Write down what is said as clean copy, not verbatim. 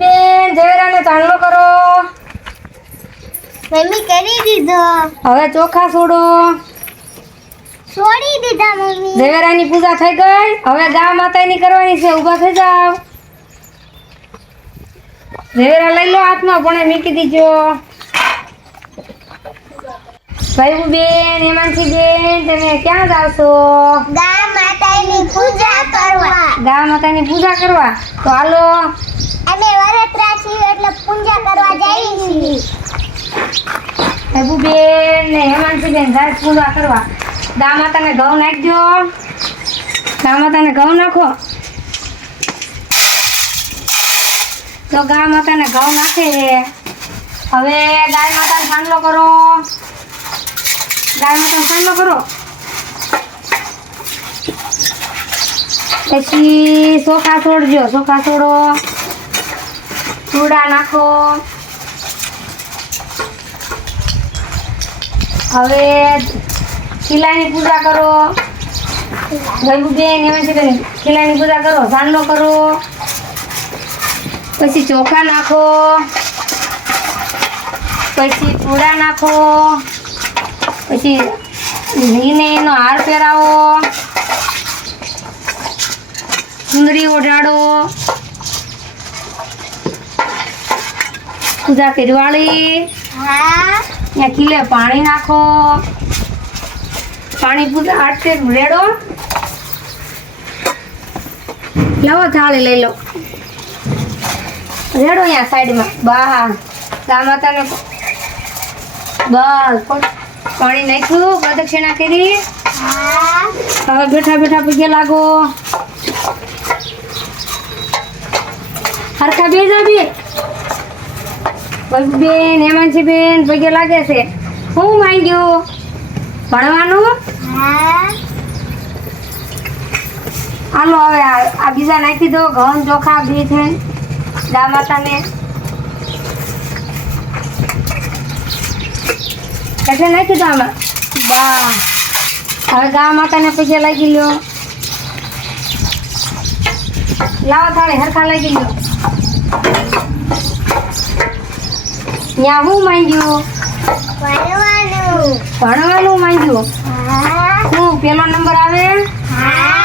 બેન ઝવેરાને ચાંદલો કરો. મમ્મી કરી દીધો. હવે ચોખા છોડો. છોડી દીધા મમ્મી. ઝવેરાની પૂજા થઈ ગઈ. હવે ગા માતાની કરવાની છે. ઊભા થઈ જાવ. ઝવેરા લઈ લો હાથમાં, પણ મૂકી દીજો. ભાઈ બેન હેમાંશી બેન તમે ક્યાં જાવ છો? ગા માતાની પૂજા કરવા. ગા માતાની પૂજા કરવા. તો હાલો. અમે વરતરા છીએ એટલે પૂજા કરવા જઈએ છીએ. ભાઈ બેન ને હેમાંશી બેન જાય પૂજા કરવા. ગા માતાને ઘઉં નાખજો. ગા માતાને ઘઉં નાખો. તો ગા માતાને ઘઉં નાખે. હવે ગાય માતાને ચાંદલો કરો. ગાય માતાને ચાંદલો કરો. પછી ચોખા છોડજો. ચોખા છોડો. ચૂડા નાખો. હવે ખીલાની પૂજા કરો. ગંગુબેન એમાં છે ખીલાની પૂજા કરો. ચાંદલો કરો. પછી ચોખા નાખો. પછી ચૂડા નાખો. પછી ઘીને એનો હાર પહેરાવો. સુંદરી ઓઢાડો. પૂજા કરવાળી. હા. ત્યાં ખીલે પાણી નાખો. પાણી પૂજા આટલે રેડો. લાવો થાળી લઈ લો. રેડો અહીંયા સાઈડમાં. બહાર ગા માતાને બસ પાણી નાખ્યું. પ્રદક્ષિણા કરી. હા. હવે બેઠા બેઠા પગે લાગો. હરખા બે જાબી. બેન હેમાંશી બેન પગે લાગે છે. હું માંગ્યું ભણવાનું. હા. હાલો હવે આ બીજા નાખી દો. ઘઉં ચોખા બી છે ગા માતાને. એટલે નાખી દો આમાં. બા હવે ગા માતાને પગે લાગી લ્યો. લાવો થાળી હરખા લાગી લ્યો. ત્યાં હું માંગ્યું ભણવાનું. ભણવાનું માંગ્યું. હા. શું પેલો નંબર આવે? હા.